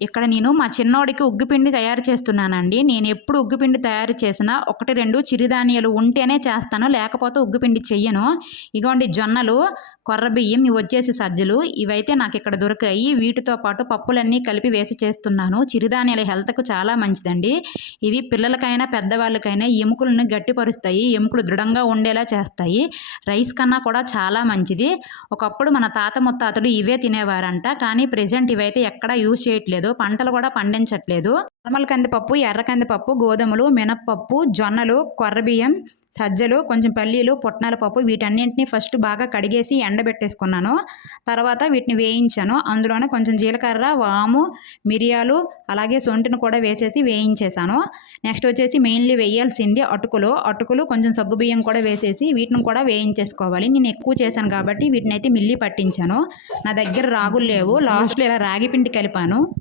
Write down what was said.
ఇక్కడ నేను మా చిన్నోడికి ఉగ్గుపిండి తయారు చేస్తున్నానండి. నేను ఎప్పుడు ఉగ్గుపిండి తయారు చేసినా ఒకటి రెండు చిరుధాన్యాలు ఉంటేనే చేస్తాను లేకపోతే ఉగ్గుపిండి చెయ్యను. ఇగోండి జొన్నలు కొర్ర బియ్యం ఇవి వచ్చేసి సజ్జలు. ఇవైతే నాకు ఇక్కడ దొరికాయి. వీటితో పాటు పప్పులన్నీ కలిపి వేసి చేస్తున్నాను. చిరుధాన్యాల హెల్త్కు చాలా మంచిదండి. ఇవి పిల్లలకైనా పెద్దవాళ్ళకైనా ఎముకలను గట్టిపరుస్తాయి. ఎముకలు దృఢంగా ఉండేలా చేస్తాయి. రైస్ కన్నా కూడా చాలా మంచిది. ఒకప్పుడు మన తాత ముత్తాతలు ఇవే తినేవారంట. కానీ ప్రజెంట్ ఇవైతే ఎక్కడా యూజ్ చేయట్లేదు. పంటలు కూడా పండించట్లేదు. నార్మల్ కందిపప్పు ఎర్ర కందిపప్పు గోధుమలు మినప్పప్పు జొన్నలు కొర్రబియ్యం సజ్జలు కొంచెం పల్లీలు పుట్నాల పప్పు వీటన్నింటినీ ఫస్ట్ బాగా కడిగేసి ఎండబెట్టేసుకున్నాను. తర్వాత వీటిని వేయించాను. అందులోనే కొంచెం జీలకర్ర వాము మిరియాలు అలాగే సొంటిని కూడా వేసేసి వేయించేశాను. నెక్స్ట్ వచ్చేసి మెయిన్లీ వేయాల్సింది అటుకులు. అటుకులు కొంచెం సగ్గుబియ్యం కూడా వేసేసి వీటిని కూడా వేయించేసుకోవాలి. నేను ఎక్కువ చేశాను కాబట్టి వీటిని అయితే మిల్లి పట్టించాను. నా దగ్గర రాగులు లేవు. లాస్ట్లో ఇలా రాగి పిండి కలిపాను.